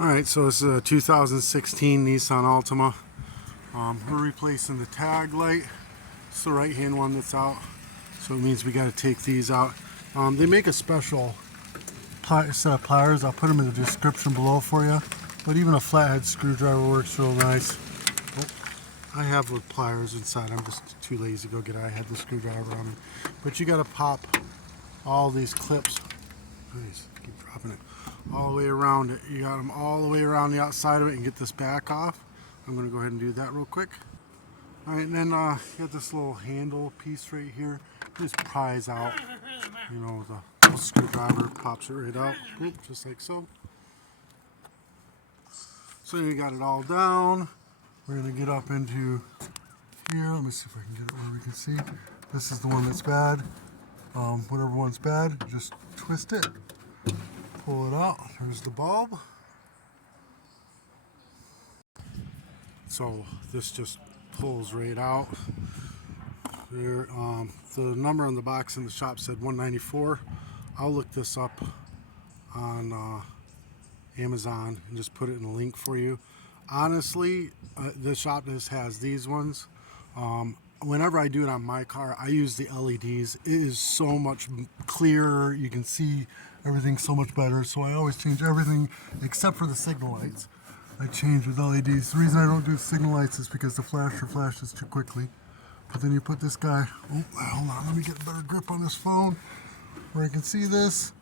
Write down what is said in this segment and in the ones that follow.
Alright, so this is a 2016 Nissan Altima. We're replacing the tag light. It's the right hand one that's out, so it means we got to take these out. They make a special set of pliers. I'll put them in the description below for you, but even a flathead screwdriver works real nice. Oh, I have the pliers inside. I'm just too lazy to go get it. I had the screwdriver on me, but you got to pop all these clips. Nice, keep dropping it all the way around it. You got them all the way around the outside of it and get this back off. I'm going to go ahead and do that real quick. Alright, and then you got this little handle piece right here. Just pries out, you know, the little screwdriver pops it right out, just like so. So you got it all down. We're going to get up into here. Let me see if I can get it where we can see. This is the one that's bad. Whatever one's bad, just twist it. Pull it out. There's the bulb. So this just pulls right out. There, the number on the box in the shop said 194. I'll look this up on Amazon and just put it in a link for you. Honestly, the shop just has these ones. Whenever I do it on my car, I use the LEDs. It is so much clearer. You can see everything so much better. So I always change everything except for the signal lights. I change with LEDs. The reason I don't do signal lights is because the flasher flashes too quickly. But then you put this guy, oh, hold on, let me get a better grip on this phone where I can see this.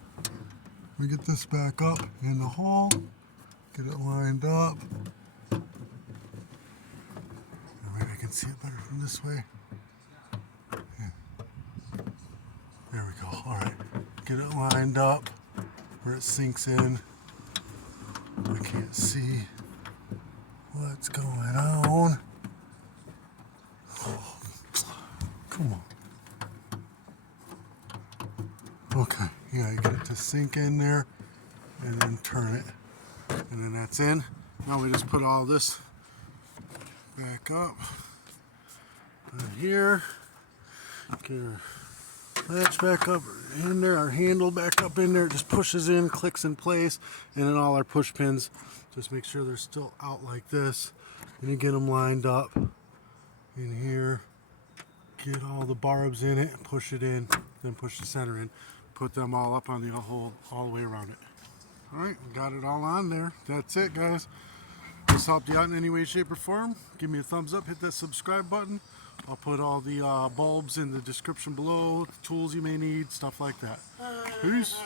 We get this back up in the hole, get it lined up. Maybe I can see it better from this way. Yeah. There we go, all right. Get it lined up where it sinks in. I can't see what's going on. Oh, come on. Okay, yeah, you get it to sink in there and then turn it. And then that's in. Now we just put all this back up. And here. Get our latch back up in there, our handle back up in there. It just pushes in, clicks in place, and then all our push pins. Just make sure they're still out like this. And you get them lined up in here. Get all the barbs in it, push it in, then push the center in. Put them all up on the hole all the way around it. Alright, we got it all on there. That's it, guys. This helped you out in any way, shape, or form. Give me a thumbs up, hit that subscribe button. I'll put all the bulbs in the description below, the tools you may need, stuff like that. Peace.